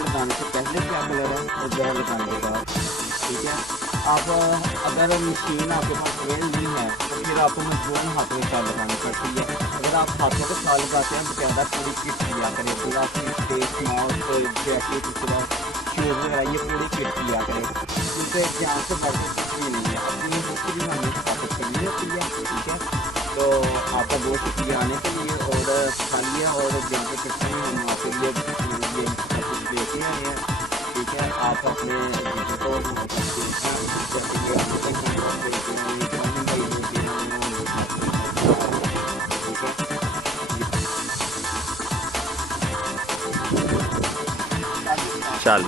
लगाने से पहले क्या कलर है और जहर लगाने के बाद, ठीक है। आप अगर मशीन आपके पास अवेलेबल नहीं है तो फिर आपको मजबूरन हाथों में चाल लगानी पड़ती है। अगर आप हाथों में चाल लगाते हैं तो ज़्यादा पूरी किट लिया करें, पूरा फेस मास्क जैकेट पूरा शूज़ वगैरह ये पूरी किट लिया करें। उनसे जान से बढ़ के कुछ भी नहीं है, अपनी मुफ्त भी हमें हिफाजत करनी होती है, ठीक है। तो आपका बहुत शुक्रिया आने के लिए और खाइए और जहाँ पे करते हैं हम आपके लिए ये सब कुछ लेके आए हैं, ठीक है। आप अपने बजट और देखना जैसे कि आपके कंफर्ट देते हैं, ये कौन भाई देते हैं, वो आपको बता रहे हैं, ठीक है। जी। चल